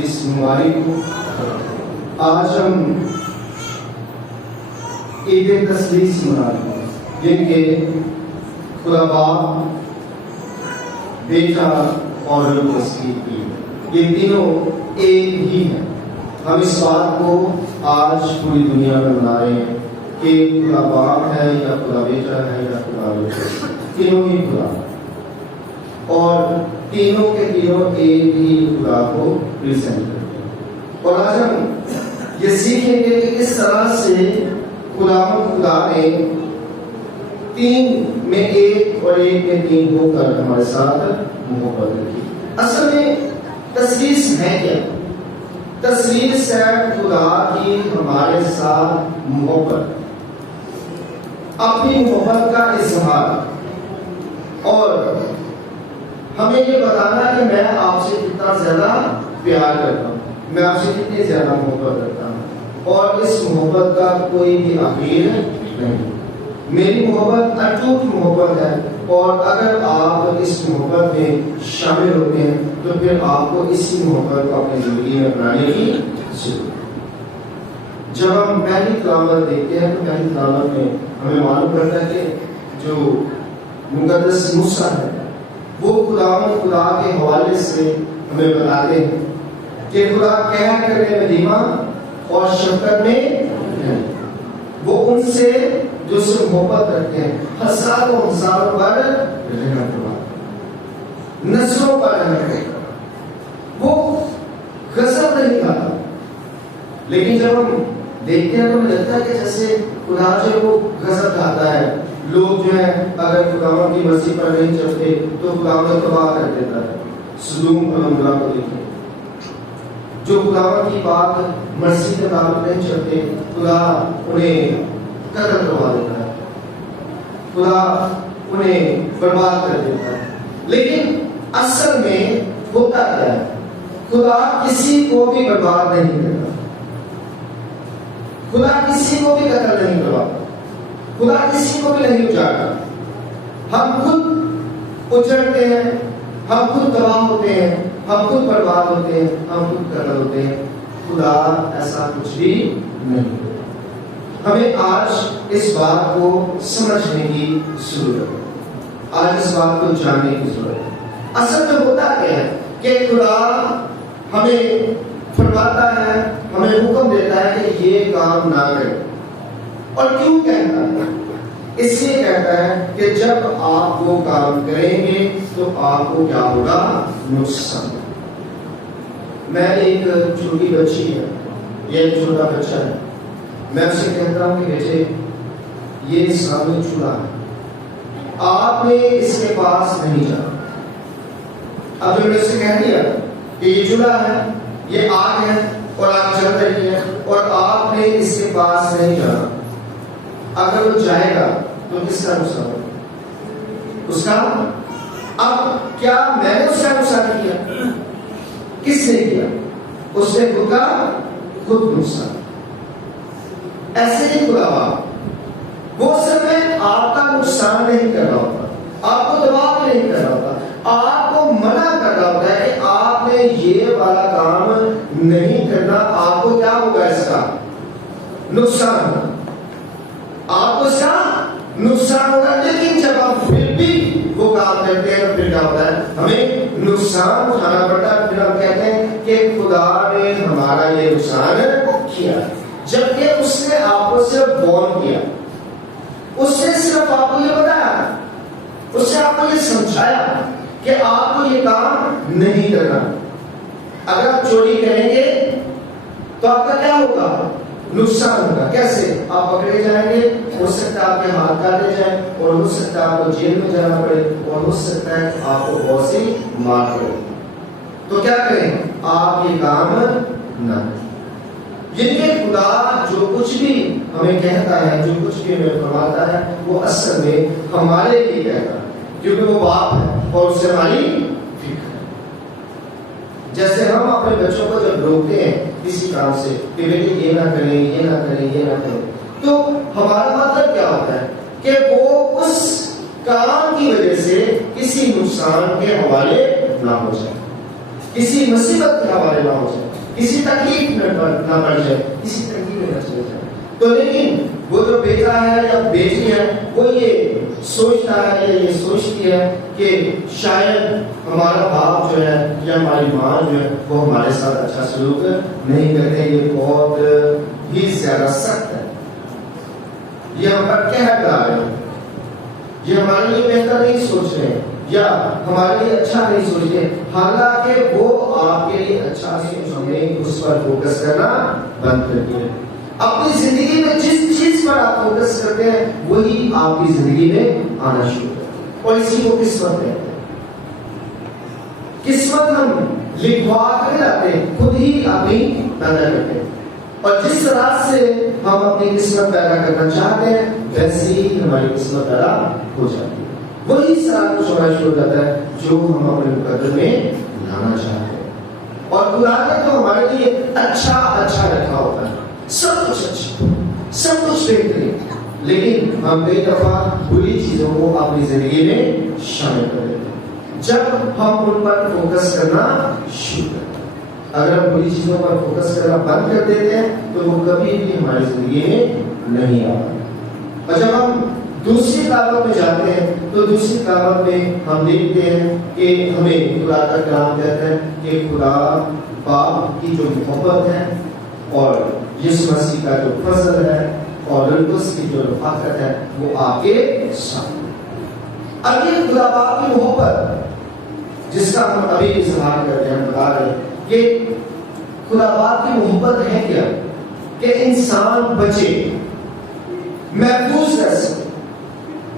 عزیز مبارک ہو۔ آج ہم عید تثلیث منا رہے ہیں، جن کے خدا باپ، بیٹا اور روح القدس کی یہ تینوں ایک ہی ہیں۔ ہم اس بات کو آج پوری دنیا میں منا رہے ہیں کہ خدا باپ ہے یا خدا بیٹا ہے یا خدا روح القدس، تینوں ہی خدا، اور تینوں کے تینوں ایک ہی خدا کو پریزنٹ کرتے ہیں۔ اور آج ہم یہ سیکھیں گے کہ کس طرح سے خدا نے تین میں ایک اور ایک میں تین ہو کر ہمارے ساتھ محبت رکھی۔ اصل میں تثلیث ہے کیا؟ تثلیث ہے خدا کی ہمارے ساتھ محبت، اپنی محبت کا اظہار، اور ہمیں یہ بتانا کہ میں آپ سے کتنا زیادہ پیار کرتا ہوں، میں آپ سے کتنی زیادہ محبت کرتا ہوں، اور اس محبت کا کوئی بھی آخر نہیں۔ میری محبت اٹوٹ محبت ہے، اور اگر آپ اس محبت میں شامل ہوتے ہیں تو پھر آپ کو اسی محبت کو اپنی زندگی میں اپنانے کی ضرورت ہے۔ جب ہم پہلی تلاوت دیکھتے ہیں تو پہلی تلاوت میں ہمیں معلوم کرتا ہے کہ جو مقدس موسیٰ ہے وہ خدا کے حوالے سے ہمیں بتاتے ہیں کہ خدا قہر کرنے میں دھیما اور شفقت میں ہے، وہ ان سے جو سے محبت رکھتے ہیں ہزاروں ہزاروں پر رحمت فرماتا، نسلوں پر رحمت کرتا، وہ غضب نہیں کھاتا۔ لیکن جب ہم دیکھتے ہیں تو ہمیں لگتا ہے کہ جیسے خدا جو وہ غضب کھاتا ہے، لوگ جو ہے اگر خداوند کی مرضی پر نہیں چلتے تو خداوند تباہ کر دیتا ہے۔ سدوم اور عمورہ کو دیکھیں، جو خداوند کی بات مرضی کے تعلق نہیں چلتے خدا انہیں قتل کروا دیتا ہے، خدا انہیں برباد کر دیتا ہے۔ لیکن اصل میں ہوتا کیا ہے؟ خدا کسی کو بھی برباد نہیں کرتا، خدا کسی کو بھی قتل نہیں کرواتا، خدا کسی کو بھی نہیں اجاڑتا۔ ہم خود اجڑتے ہیں، ہم خود تباہ ہوتے ہیں، ہم خود برباد ہوتے ہیں، ہم خود قتل ہوتے ہیں، خدا ایسا کچھ بھی نہیں۔ ہمیں آج اس بات کو سمجھنے کی ضرورت ہے، آج اس بات کو جاننے کی ضرورت ہے۔ اصل میں ہوتا کیا ہے کہ خدا ہمیں فرماتا ہے، ہمیں حکم دیتا ہے کہ یہ کام نہ کرے، اور کیوں کہتا ہے؟ اس لیے کہتا ہے کہ جب آپ وہ کام کریں گے تو آپ کو کیا ہوگا؟ نقصان۔ میں ایک چھوٹی بچی ہے یا ایک چھوٹا بچہ ہے، میں اسے کہتا ہوں کہ بیٹے یہ سامنے چولہا ہے، آپ نے اس کے پاس نہیں جانا۔ اب میں نے اسے کہہ دیا کہ یہ چولہا ہے، یہ آگ ہے اور آگ جل رہی ہے اور آپ نے اس کے پاس نہیں جانا، اگر وہ جائے گا تو کس کا نقصان ہوگا؟ اس کا۔ اب کیا میں نے اس کا نقصان کیا؟ کس نے کیا؟ اس نے خود کا خود نقصان۔ ایسے ہی خدا وہ سب میں آپ کا نقصان نہیں کر رہا ہوتا، آپ کو دباؤ نہیں کر رہا ہوتا، آپ کو منع کر رہا ہوتا ہے کہ آپ نے یہ والا کام نہیں کرنا، آپ کو کیا ہوگا؟ اس کا نقصان ہوگا، آپ کو اس کا نقصان ہوگا۔ لیکن جب آپ پھر بھی وہ کام کرتے ہیں پھر کیا ہوتا ہے؟ ہمیں نقصان اٹھانا پڑتا ہے۔ پھر ہم کہتے ہیں کہ خدا نے ہمارا یہ نقصان کیا، جبکہ اس نے آپ کو صرف وارن کیا، اس نے صرف آپ کو یہ بتایا، اس نے آپ کو یہ سمجھایا کہ آپ کو یہ کام نہیں کرنا۔ اگر آپ چوری کریں گے تو آپ کا کیا ہوگا؟ نقصان ہوگا۔ کیسے؟ آپ پکڑے جائیں گے، ہو سکتا ہے آپ کے ہاتھ کاٹے جائیں، اور ہو سکتا ہے آپ کو جیل میں جانا پڑے، اور ہو سکتا ہے آپ کو بہت سی مار پڑے۔ تو کیا کریں؟ آپ یہ کام نہ کریں۔ یعنی کہ خدا جو کچھ بھی ہمیں کہتا ہے، جو کچھ بھی ہمیں فرماتا ہے، وہ اصل میں ہمارے لیے کہتا ہے، کیونکہ وہ باپ ہے اور اس سے ہماری فکر ہے۔ جیسے ہم اپنے بچوں کو جب روکتے ہیں کسی کام سے کہ بیٹے یہ نہ کریں، یہ نہ کریں، یہ نہ کریں، تو ہمارا مطلب کیا ہوتا ہے کہ وہ اس کام کی وجہ سے کسی نقصان کے حوالے نہ ہو جائے، کسی مصیبت کے حوالے نہ ہو جائے۔ کسی تکلیف میں نہ پڑ جائے، کسی تکلیف میں نہ چلے جائے. تو لیکن وہ جو بیٹا ہے یا بیٹی ہے وہ یہ سوچتا ہے یا یہ سوچتی ہے کہ شاید ہمارا باپ جو ہے یا ہماری ماں جو ہے وہ ہمارے ساتھ اچھا سلوک نہیں کرتے، یہ بہت ہی زیادہ سخت ہے، یہ ہم پر قہر ڈال رہے ہیں، یہ ہمارے لیے بہتر نہیں سوچ رہے ہیں یا ہمارے لیے اچھا نہیں سوچ رہے، حالانکہ وہ آپ کے لیے اچھا سوچ، ہم نے اس پر فوکس کرنا بند کر دیا. اپنی زندگی میں جس چیز پر آپ فوکس کرتے ہیں وہی آپ کی زندگی میں آنا شروع کرتے ہیں، اور اسی کو قسمت کہتے ہیں. قسمت ہم لکھوا کر لاتے ہیں، خود ہی اپنی پیدا کرتے ہیں، اور جس طرح سے ہم اپنی قسمت پیدا کرنا چاہتے ہیں ویسے ہی ہماری قسمت پیدا ہو جاتی ہے. وہی سارا کچھ ہونا شروع ہو جاتا ہے جو ہم اپنے مقدر میں لانا چاہتے ہیں. اور خدا نے تو ہمارے لیے اچھا اچھا رکھا ہوتا ہے، سب کچھ اچھا، سب کچھ بہترین، لیکن ہم کئی دفعہ بری چیزوں کو اپنی زندگی میں شامل کر دیتے ہیں جب ہم ان پر فوکس کرنا شروع کرتے ہیں. اگر ہم بری چیزوں پر فوکس کرنا بند کر دیتے ہیں تو وہ کبھی بھی ہماری زندگی میں نہیں آتا. اور جب ہم دوسری دعوت میں جاتے ہیں تو دوسری دعوت میں ہم دیکھتے ہیں کہ ہمیں خدا کا کلام کہتا ہے کہ خدا باپ کی جو محبت ہے اور یسوع مسیح کا جو فضل ہے اور القدس کی جو رفاقت ہے وہ آپ کے ساتھ. اب یہ خدا باپ کی محبت جس کا ہم ابھی اظہار کرتے ہیں، بتا رہے ہیں کہ خدا باپ کی محبت ہے کیا کہ انسان بچے، محفوظ رہ سکے.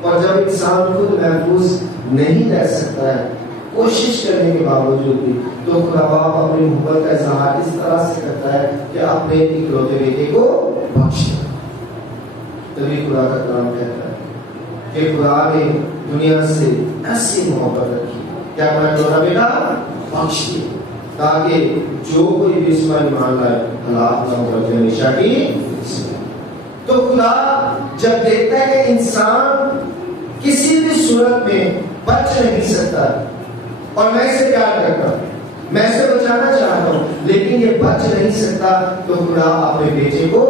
اور جب انسان خود محفوظ نہیں رہ سکتا ہے کوشش کرنے کے باوجود بھی، تو خدا باپ اپنی محبت کا اظہار اس طرح سے کرتا ہے کہ اپنے اکلوتے بیٹے کو بخش دے. تبھی خدا کا کلام کہتا ہے کہ خدا نے دنیا سے ایسی محبت رکھی کہ اپنا اکلوتا بیٹا بخش دے تاکہ جو کوئی بھی اس پر ایمان لائے ہلاک نہ ہو بلکہ ہمیشہ کی زندگی. تو خدا جب دیکھتا ہے کہ انسان کسی بھی صورت میں بچ نہیں سکتا اور میں اسے پیار کرتا ہوں، میں اسے بچانا چاہتا ہوں، لیکن یہ بچ نہیں سکتا، تو خدا اپنے بیٹے کو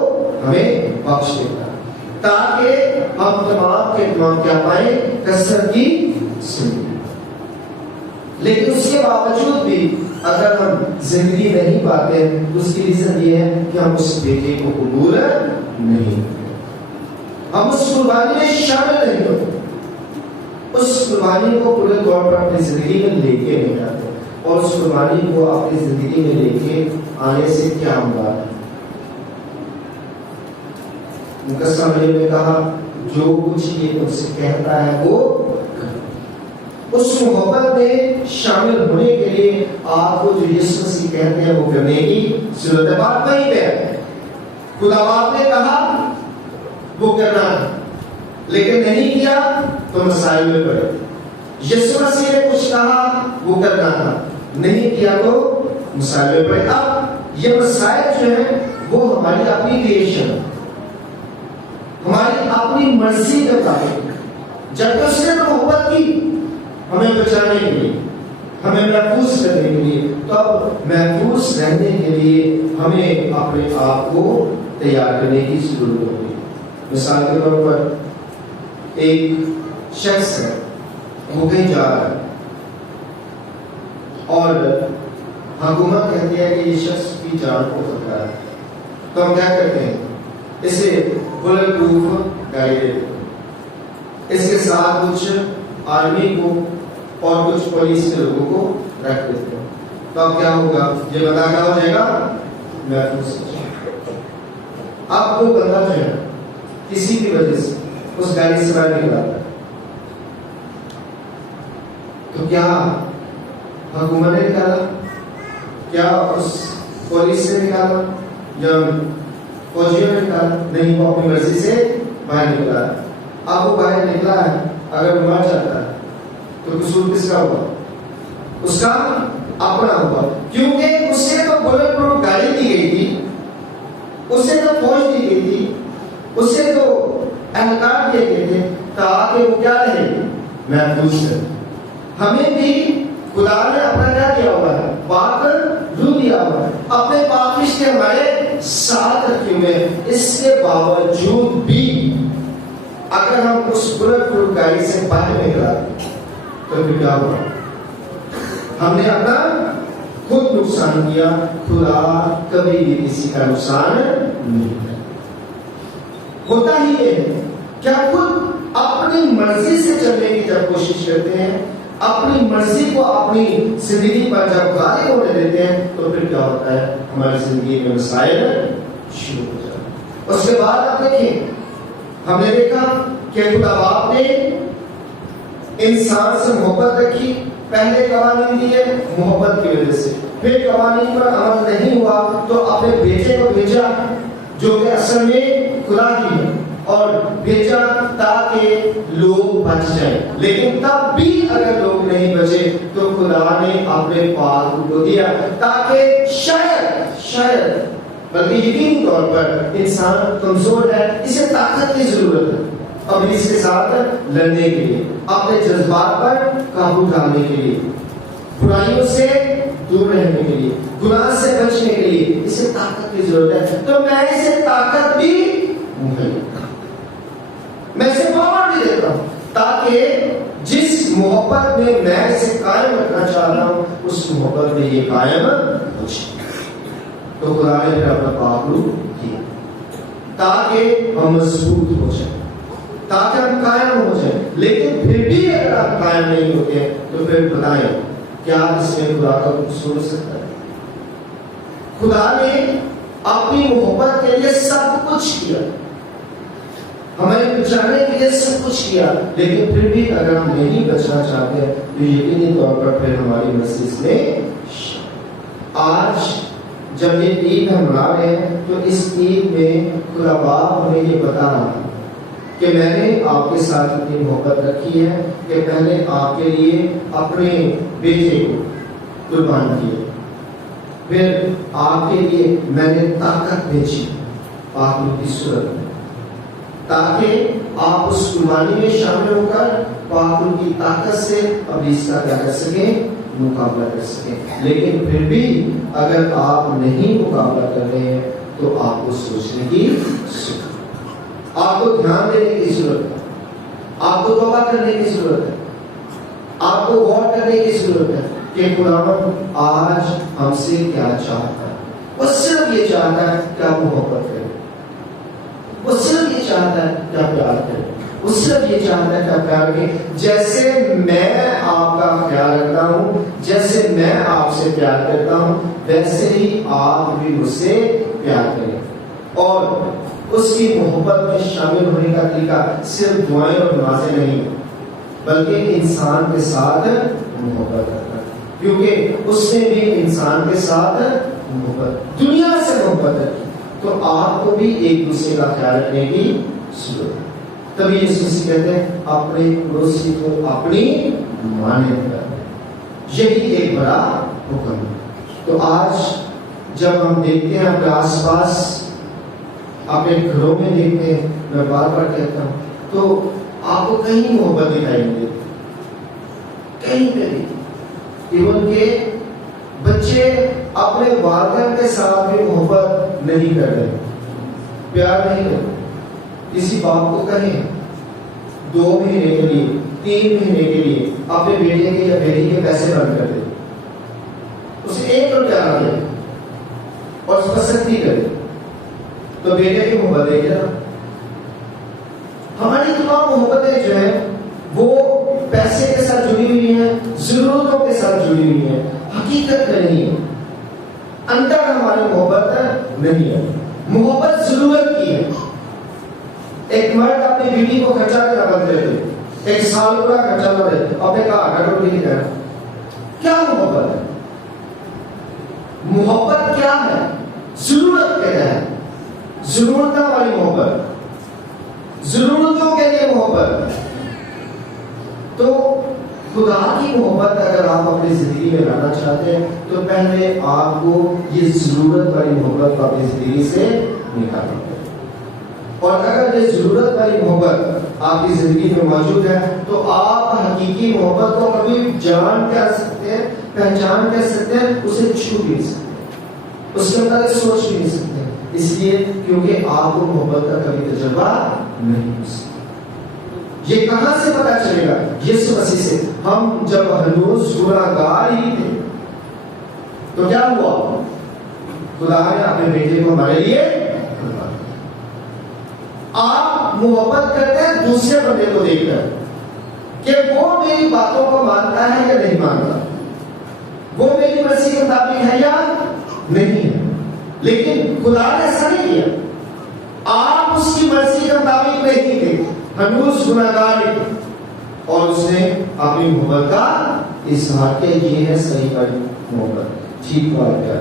ہمیں بخش دیتا تاکہ ہم تمام کے تمام کیا پائیں، کثرت کی زندگی. لیکن اس کے باوجود بھی اگر ہم زندگی نہیں پاتے اس کی ریزن یہ ہے کہ ہم اس بیٹے کو قبول نہیں کرتے، ہم اس قربانی میں شامل نہیں ہوتے، اس قربانی کو پورے طور پر اپنی زندگی میں لے کے نہیں آتے. اور اس قربانی کو اپنی زندگی میں لے کے آنے سے کیا مراد ہے؟ مقدس مریم نے کہا جو کچھ یہ تم سے کہتا ہے وہ اس محبت میں شامل ہونے کے لیے آپ کو جو یسوع مسیح کہتے ہیں وہ کرنے کی ضرورت ہے. بات وہیں پہ ہے، خدا باپ نے کہا وہ کرنا ہے لیکن نہیں کیا تو مسائل میں پڑے. یسوع مسیح نے کچھ کہا وہ کرنا تھا، نہیں کیا تو مسائل میں پڑے. اب یہ مسائل جو ہیں وہ ہماری اپنی کریشن ہے، ہماری اپنی مرضی کے مطابق. جب اس نے تو محبت کی ہمیں بچانے کے لیے، ہمیں محفوظ کرنے کے لیے، تو اب محفوظ رہنے کے لیے ہمیں اپنے آپ کو تیار کرنے کی ضرورت ہوگی. مثال کے طور پر ایک شخص ہے، وہ کہیں جا رہا ہے اور حکومت کہتی ہے کہ یہ شخص کی جان کو خطرہ ہے، تو ہم کیا کرتے ہیں، اسے بلٹ پروف گاڑی دیتے ہیں، اس کے ساتھ کچھ آرمی کو اور کچھ پولیس کے لوگوں کو رکھ دیتے ہیں. تو اب کیا ہوگا، یہ بندہ کیا ہو جائے گا، محفوظ ہو جائے گا. اب وہ بندہ جو ہے کسی کی وجہ سے اس گاڑی سے باہر نکل آتا ہے، تو کیا حکومت نے نکالا، کیا اس پولیس سے نکالا یا فوجیوں نے نکالا؟ نہیں، وہ اپنی مرضی سے باہر نکلا ہے. اب وہ باہر نکلا ہے، اگر وہ مر جاتا ہے تو قصور کس کا ہوا، اس کا اپنا ہوا، کیونکہ اسے تو بلٹ پروف گاڑی دی گئی تھی، اسے تو فوج دی گئی تھی، اسے تو اہلکار دیے گئے تھے تاکہ وہ کیا رہے، محفوظ رہے. ہمیں بھی خدا نے اپنا کیا دیا ہوا ہے، پاک رو دیا ہوا ہے، اپنے پاک رشتے ہمارے ساتھ رکھے ہوئے ہیں، اس کے باوجود بھی اگر ہم اس بلٹ پروف گاڑی سے باہر نکل آتے تو پھر کیا ہوا؟ ہم نے اپنا خود نقصان کیا، خدا کبھی بھی کسی کا نقصان نہیں کرتا۔ ہوتا ہی ہے کیا خود اپنی مرضی سے چلنے کی جب کوشش کرتے ہیں، اپنی مرضی کو اپنی زندگی پر جب غالب ہونے دیتے ہیں تو پھر کیا ہوتا ہے؟ ہماری زندگی میں مسائل شروع ہو جاتے ہیں۔ اس کے بعد آپ دیکھیں، ہم نے دیکھا کہ خدا باپ نے انسان سے محبت رکھی، پہلے قوانین دیے محبت کی وجہ سے، پھر قوانین پر عمل نہیں ہوا تو اپنے بیٹے کو بھیجا جو کہ اصل میں خدا کی ہے، اور بھیجا تاکہ لوگ بچ جائیں، لیکن تب بھی اگر لوگ نہیں بچے تو خدا نے اپنے پاک کو دیا تاکہ شاید بلکہ یقینی طور پر انسان کمزور ہے، اسے طاقت کی ضرورت ہے ابلیس کے ساتھ لڑنے کے لیے، اپنے جذبات پر قابو ڈالنے کے لیے، برائیوں سے دور رہنے کے لیے، گناہ سے بچنے کے لیے اسے طاقت کی ضرورت ہے۔ تو میں اسے طاقت بھی میں اسے پاور بھی دیتا ہوں تاکہ جس محبت میں میں اسے قائم رکھنا چاہ رہا ہوں اس محبت میں یہ قائم ہو جائے۔ تو خدا نے پھر اپنا پاک روح دیا تاکہ ہم مضبوط ہو جائیں، تاکہ ہم قائم ہو جائیں، لیکن پھر بھی اگر آپ قائم نہیں ہوتے ہیں تو پھر بتائیں کیا اس میں خدا کا قصور ہو سکتا ہے؟ خدا نے اپنی محبت کے لیے سب کچھ کیا، ہمیں بچانے کے لیے سب کچھ کیا، لیکن پھر بھی اگر ہم نہیں بچنا چاہتے ہیں تو یقینی طور پر پھر ہماری مرضی میں آج جب یہ عید ہم منا رہے ہیں تو اس عید میں خدا باپ ہمیں یہ بتا رہا ہے کہ میں نے آپ کے ساتھ اتنی محبت رکھی ہے کہ پہلے آپ کے لیے اپنے بیٹے کو قربان کیا، پھر آپ کے لیے میں نے طاقت بھیجی پاک روح کی صورت میں تاکہ آپ اس قربانی میں شامل ہو کر پاک روح کی طاقت سے ابلیس کا کیا کر سکیں؟ مقابلہ کر سکیں۔ لیکن پھر بھی اگر آپ نہیں مقابلہ کر رہے ہیں تو آپ کو سوچنے کی ضرورت ہے، آپ کو دھیان دینے کی ضرورت ہے، آپ کو توبہ کرنے کی ضرورت ہے، آپ کو غور کرنے کی ضرورت ہے کہ خداوند آج ہم سے کیا چاہتا ہے۔ وہ صرف یہ چاہتا ہے کہ آپ محبت کریں، وہ صرف یہ چاہتا ہے کہ آپ پیار کریں، وہ صرف یہ چاہتا ہے کہ آپ پیار کریں۔ جیسے میں آپ کا خیال رکھتا ہوں، جیسے میں آپ سے پیار کرتا ہوں، ویسے ہی آپ بھی مجھ سے پیار کریں۔ اور اس کی محبت میں شامل ہونے کا طریقہ صرف دعائیں اور نمازیں نہیں بلکہ انسان کے ساتھ محبت کرنا، کیونکہ اس نے بھی انسان کے ساتھ محبت، دنیا سے محبت رکھی، تو آپ کو بھی ایک دوسرے کا خیال رکھنے کی ضرورت ہے۔ تبھی یسوع مسیح کہتے ہیں اپنے پڑوسی کو اپنی مانند کرنا، یہی ایک بڑا حکم ہے۔ تو آج جب ہم دیکھتے ہیں اپنے آس پاس، اپنے گھروں میں دیکھتے ہیں، میں بار بار کہتا ہوں، تو آپ کو کہیں محبت دکھائی نہیں دیتی، کہیں پہ نہیں۔ ایون کہ بچے اپنے والدین کے ساتھ بھی محبت نہیں کر رہے، پیار نہیں کرتے۔ کسی باپ کو کہیں 2 مہینے کے لیے 3 مہینے کے لیے اپنے بیٹے کے یا بیٹی کے پیسے بند کر دے، اسے 1 روپیہ نہ دے اور اس پر سختی کرے تو بیٹے کی محبت ہے کیا؟ ہماری تمام محبتیں جو ہیں وہ پیسے کے ساتھ جڑی ہوئی ہیں، ضرورتوں کے ساتھ جڑی ہوئی ہیں، حقیقت میں نہیں ہے۔ اندر ہماری محبت نہیں ہے، محبت ضرورت کی ہے۔ ایک مرد اپنی بیوی کو خرچہ دینا بند کر دے، 1 سال کا خرچہ نہ دے، اپنے کہا گھر لے کے جائے، کیا محبت ہے؟ محبت کیا ہے؟ ضرورت کہتا ہے، ضرورتوں والی محبت، ضرورتوں کے لیے محبت۔ تو خدا کی محبت اگر آپ اپنی زندگی میں لانا چاہتے ہیں تو پہلے آپ کو یہ ضرورت والی محبت کو اپنی زندگی سے نکالنا ہے، اور اگر یہ ضرورت والی محبت آپ کی زندگی میں موجود ہے تو آپ حقیقی محبت کو کبھی جان کر سکتے ہیں، پہچان کر سکتے ہیں، اسے چھو بھی نہیں سکتے، اس کے متعلق سوچ بھی نہیں سکتے، اس لیے کیونکہ آپ کو محبت کا کبھی تجربہ نہیں ہو سکتا۔ یہ کہاں سے پتا چلے گا؟ یسوع مسیح سے۔ ہم جب ہنوز گناہگار ہی تھے تو کیا ہوا؟ خدا نے اپنے بیٹے کو ہمارے لیے قربان کیا۔ آپ محبت کرتے ہیں دوسرے بندے کو دیکھ کر کہ وہ میری باتوں کو مانتا ہے یا نہیں مانتا، وہ میری مرضی کے مطابق ہے یا نہیں ہے، لیکن خدا نے ایسا نہیں کیا۔ آپ اس کی مرضی کے مطابق نہیں تھے، ہنوز گناہگار تھے، اور اس نے اپنی محبت کا اظہار کیا۔ یہ ہے صحیح محبت، ٹھیک بات ہے،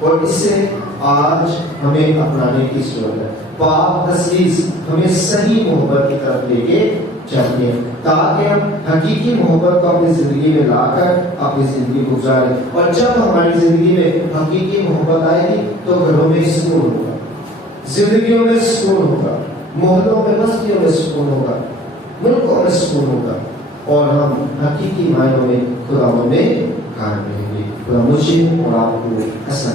اور اس سے آج ہمیں اپنانے کی ضرورت ہے۔ پاک تسلیس ہمیں صحیح محبت کی طرف لے کے چاہتے ہیں تاکہ ہم حقیقی محبت کو اپنی زندگی میں لا کر اپنی زندگی گزاریں، اور جب ہماری زندگی میں حقیقی محبت آئے گی تو گھروں میں سکون ہوگا، زندگیوں میں سکون ہوگا، محلوں میں بستیوں میں سکون ہوگا، ملکوں میں سکون ہوگا، اور ہم حقیقی معنوں میں خدا میں کام کریں گے۔ خدا مجھے اور آپ کو ایسا